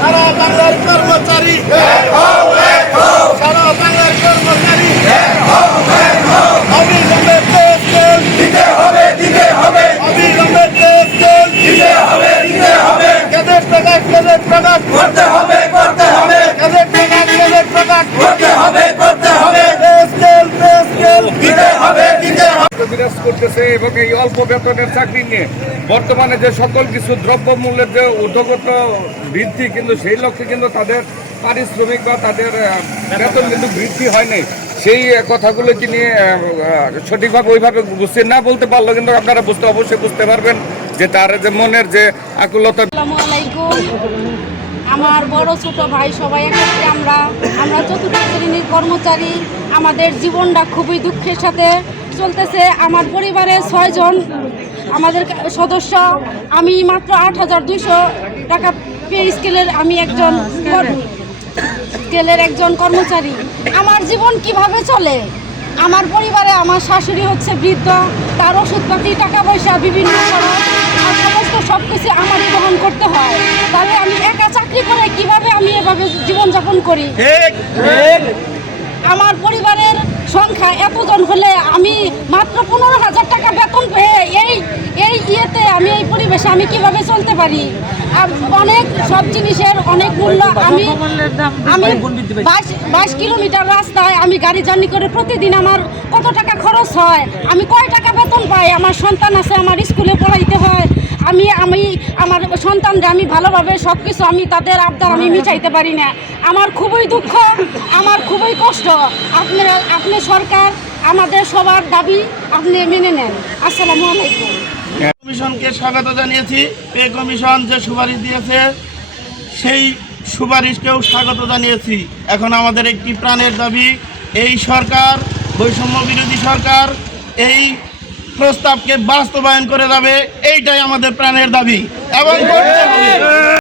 সারা বাংলার কর্মচারী, সারা বাংলার কর্মচারী অবিলম্বে পে স্কেল দিতে হবে, অবিলম্বে পে স্কেল দিতে হবে, ক্যাডেট প্রকাশ করতে হবে, ক্যাডেট প্রকাশ করতে হবে, পে স্কেল দিতে হবে। বিরাজ করতেছে এবং এই অল্প বেতনের চাকরি নিয়ে বর্তমানে যে সকল কিছু দ্রব্যমূল্যের যে ঊর্ধ্বগত বৃদ্ধি, কিন্তু সেই লক্ষ্যে কিন্তু তাদের পারিশ্রমিক বা তাদের বেতন কিন্তু বৃদ্ধি হয়নি। সেই কথাগুলো কি নিয়ে সঠিকভাবে ওইভাবে গুছিয়ে না বলতে পারলো, কিন্তু আপনারা অবশ্যই বুঝতে পারবেন যে তার যে মনের যে আকুলতা। আসসালামু আলাইকুম। আমার বড় ছোট ভাই সবাই একসাথে আমরা চতুর্থ শ্রেণীর কর্মচারী। আমাদের জীবনটা খুবই দুঃখের সাথে চলতেছে। আমার পরিবারে 6 জন আমাদের সদস্য। আমি মাত্র 8,200 টাকা পে স্কেলের একজন কর্মচারী। আমার জীবন কিভাবে চলে? আমার পরিবারে আমার শাশুড়ি হচ্ছে বৃদ্ধ, তার ওষুধপাতি, টাকা পয়সা, বিভিন্ন সমস্ত সব কিছু আমারই বহন করতে হয়। তাহলে আমি একা চাকরি করে কিভাবে আমি এভাবে জীবনযাপন করি? আমার পরিবারের সংখ্যা এতজন হলে আমি মাত্র 15,000 টাকা বেতন পেয়ে এই আমি এই পরিবেশে আমি কিভাবে চলতে পারি? আর অনেক সব জিনিসের অনেক মূল্য। আমি 22 কিলোমিটার রাস্তায় আমি গাড়ি জার্নি করে প্রতিদিন আমার কত টাকা খরচ হয়? আমি কয় টাকা বেতন পাই? আমার সন্তান আছে, আমার স্কুলে পড়াইতে হয়। আমি আমার সন্তানরা আমি ভালোভাবে সব কিছু আমি তাদের আবদার আমি মিটাইতে পারি না। আমার খুবই দুঃখ, আমার খুবই কষ্ট। আপনি সরকার আমাদের সবার দাবি আপনি মেনে নেন। আসসালামু আলাইকুম। কমিশনকে স্বাগত জানিয়েছি। পে কমিশন যে সুপারিশ দিয়েছে সেই সুপারিশকেও স্বাগত জানিয়েছি। এখন আমাদের একটি প্রাণের দাবি, এই সরকার, বৈষম্য বিরোধী সরকার এই প্রস্তাবকে বাস্তবায়ন করে যাবে, এইটাই আমাদের প্রাণের দাবি এবং করতে হবে।